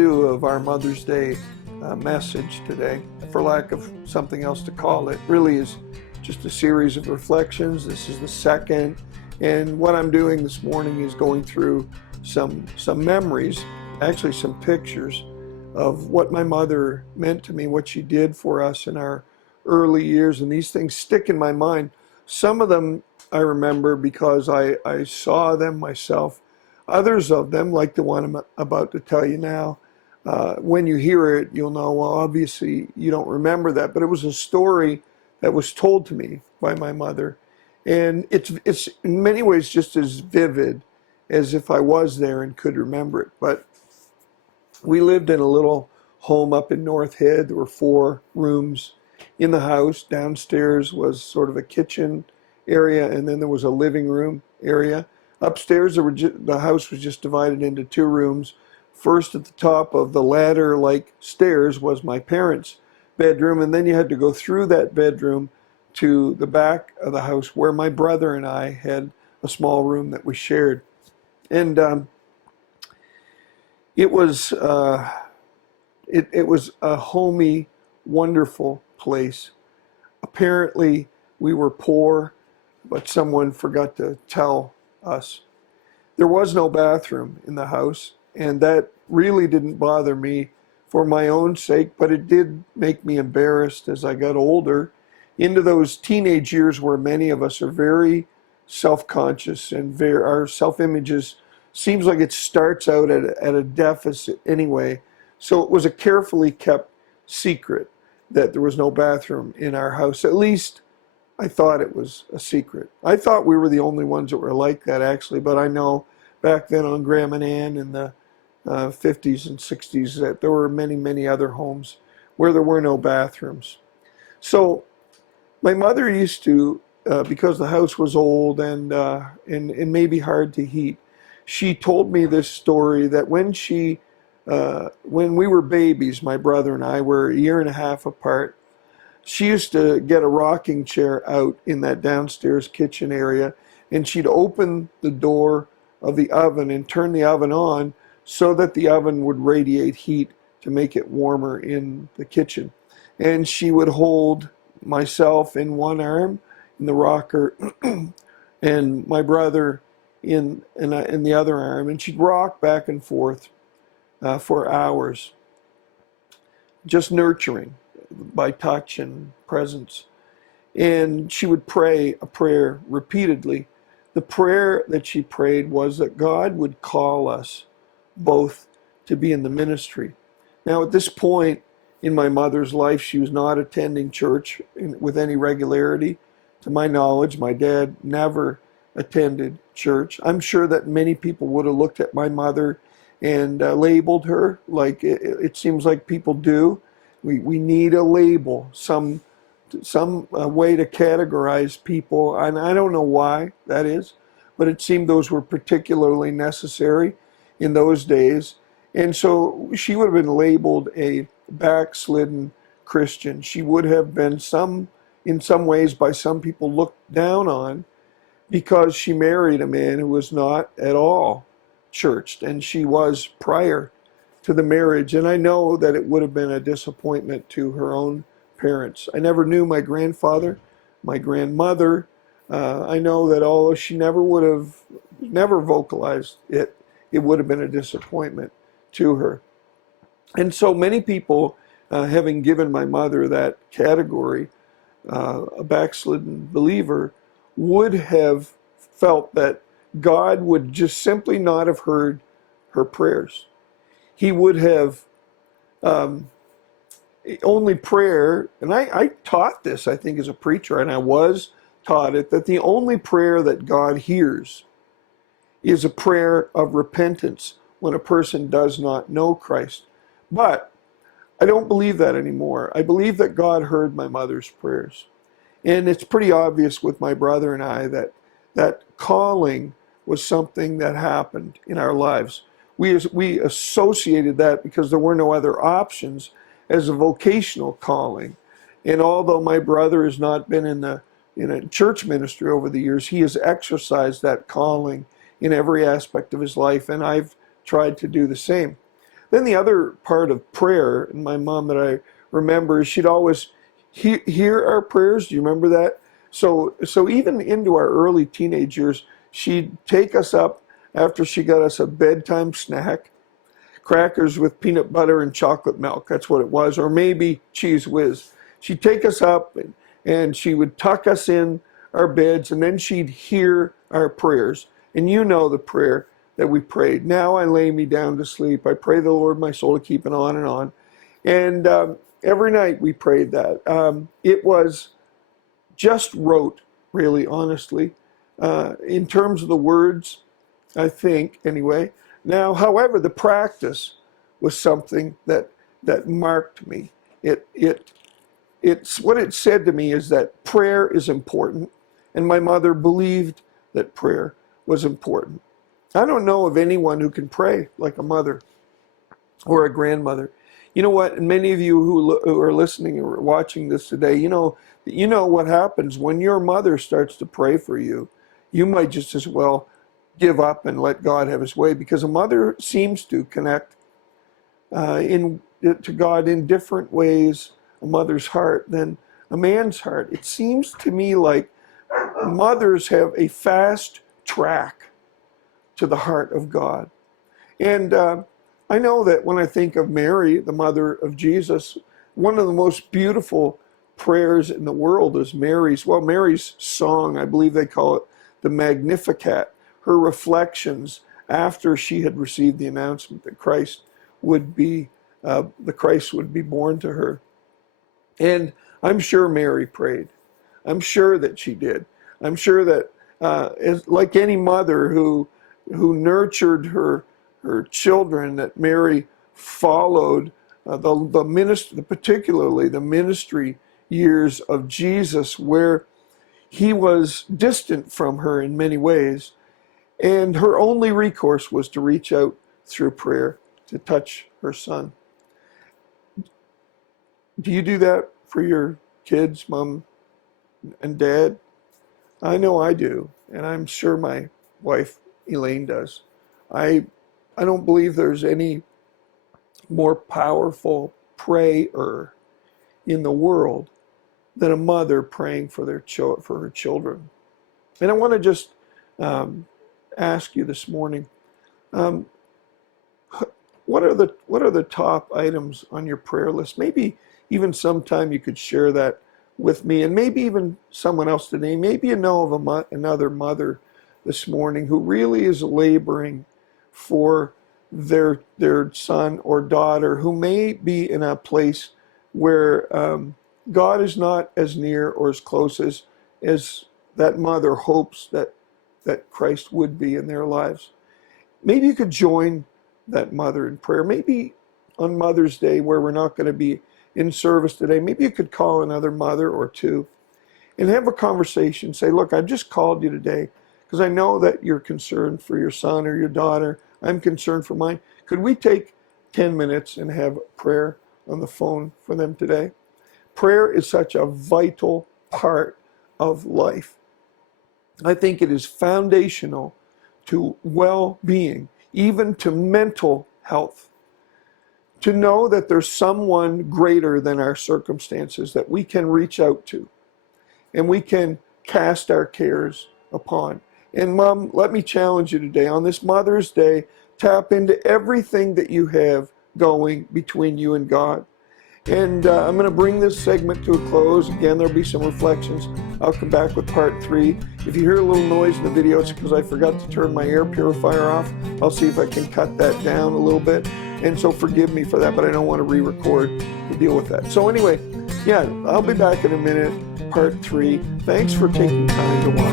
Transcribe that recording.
2 of our Mother's Day message today, for lack of something else to call it. Really is just a series of reflections. This is the second, and what I'm doing this morning is going through some memories, actually some pictures of what my mother meant to me, what she did for us in our early years, and these things stick in my mind. Some of them I remember because I saw them myself. Others of them, like the one I'm about to tell you now, when you hear it, you'll know, well, obviously you don't remember that, but it was a story that was told to me by my mother. And it's in many ways just as vivid as if I was there and could remember it. But we lived in a little home up in North Head. There were 4 rooms in the house. Downstairs was sort of a kitchen area, and then there was a living room area. Upstairs, the house was just divided into 2 rooms. First, at the top of the ladder-like stairs was my parents' bedroom, and then you had to go through that bedroom to the back of the house where my brother and I had a small room that we shared. And it was it was a homey, wonderful place. Apparently, we were poor, but someone forgot to tell us. There was no bathroom in the house, and that really didn't bother me for my own sake, but it did make me embarrassed as I got older, into those teenage years where many of us are very self-conscious, and our self-images seems like it starts out at a deficit anyway. So it was a carefully kept secret that there was no bathroom in our house. At least I thought it was a secret. I thought we were the only ones that were like that, actually, but I know back then on Graham and Ann in the 50s and 60s that there were many, many other homes where there were no bathrooms. So my mother used to, because the house was old and maybe hard to heat, she told me this story that when we were babies, my brother and I were a year and a half apart, she used to get a rocking chair out in that downstairs kitchen area, and she'd open the door of the oven and turn the oven on so that the oven would radiate heat to make it warmer in the kitchen. And she would hold myself in one arm in the rocker and my brother in the other arm, and she'd rock back and forth for hours, just nurturing by touch and presence. And she would pray a prayer repeatedly. The prayer that she prayed was that God would call us both to be in the ministry. Now, at this point in my mother's life, she was not attending church with any regularity. To my knowledge, my dad never attended church. I'm sure that many people would have looked at my mother and labeled her, like it seems like people do. We need a label, some way to categorize people, and I don't know why that is, but it seemed those were particularly necessary in those days. And so she would have been labeled a backslidden Christian. She would have been in some ways by some people looked down on because she married a man who was not at all churched, and she was prior to the marriage. And I know that it would have been a disappointment to her own parents. I never knew my grandfather, my grandmother. I know that although she never vocalized it, it would have been a disappointment to her. And so many people, having given my mother that category, a backslidden believer, would have felt that God would just simply not have heard her prayers. He would have only prayer, and I taught this, I think, as a preacher, and I was taught it, that the only prayer that God hears is a prayer of repentance when a person does not know Christ. But I don't believe that anymore. I believe that God heard my mother's prayers. And it's pretty obvious with my brother and I that calling was something that happened in our lives. We associated that because there were no other options as a vocational calling. And although my brother has not been in a church ministry over the years, he has exercised that calling in every aspect of his life, and I've tried to do the same. Then the other part of prayer, and my mom that I remember, she'd always hear our prayers. Do you remember that? So even into our early teenage years, she'd take us up after she got us a bedtime snack, crackers with peanut butter and chocolate milk. That's what it was, or maybe Cheese Whiz. She'd take us up and she would tuck us in our beds, and then she'd hear our prayers. And you know the prayer that we prayed. Now I lay me down to sleep. I pray the Lord my soul to keep, it on and on. And every night we prayed that. It was just rote, really, honestly, in terms of the words, I think, anyway. Now, however, the practice was something that marked me. It's what it said to me is that prayer is important, and my mother believed that prayer was important. I don't know of anyone who can pray like a mother or a grandmother. You know what? And many of you who are listening or watching this today, you know what happens when your mother starts to pray for you. You might just as well give up and let God have his way, because a mother seems to connect to God in different ways, a mother's heart, than a man's heart. It seems to me like mothers have a fast track to the heart of God. And I know that when I think of Mary, the mother of Jesus, one of the most beautiful prayers in the world is Mary's song. I believe they call it the Magnificat. Her reflections after she had received the announcement that Christ would be born to her. And I'm sure Mary prayed. I'm sure that she did. I'm sure that like any mother who nurtured her children, that Mary followed particularly the ministry years of Jesus, where he was distant from her in many ways, and her only recourse was to reach out through prayer to touch her son. Do you do that for your kids, mom and dad? I know I do, and I'm sure my wife Elaine does. I don't believe there's any more powerful prayer in the world than a mother praying for her children. And I want to just ask you this morning, what are the top items on your prayer list? Maybe even sometime you could share that with me, and maybe even someone else today. Maybe you know of another mother this morning who really is laboring for their son or daughter, who may be in a place where God is not as near or as close as that mother hopes that Christ would be in their lives. Maybe you could join that mother in prayer. Maybe on Mother's Day, where we're not going to be in service today, maybe you could call another mother or two and have a conversation. Say, look, I've just called you today because I know that you're concerned for your son or your daughter. I'm concerned for mine. Could we take 10 minutes and have prayer on the phone for them today? Prayer is such a vital part of life. I think it is foundational to well-being, even to mental health. To know that there's someone greater than our circumstances that we can reach out to and we can cast our cares upon. And Mom, let me challenge you today on this Mother's Day, tap into everything that you have going between you and God. And I'm going to bring this segment to a close. Again, there'll be some reflections. I'll come back with part 3. If you hear a little noise in the video, it's because I forgot to turn my air purifier off. I'll see if I can cut that down a little bit. And so forgive me for that, but I don't want to re-record to deal with that. So anyway, yeah, I'll be back in a minute, part 3. Thanks for taking time to watch.